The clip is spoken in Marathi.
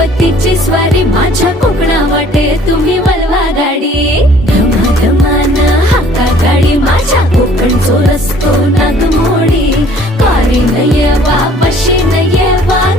गणपतीची स्वारी माझ्या कोकणा वाटे तुम्ही वळवा गाडी धमाधमान हाका गाडी माझ्या कोकणचो रस्तो नागमोडी कारी नये वा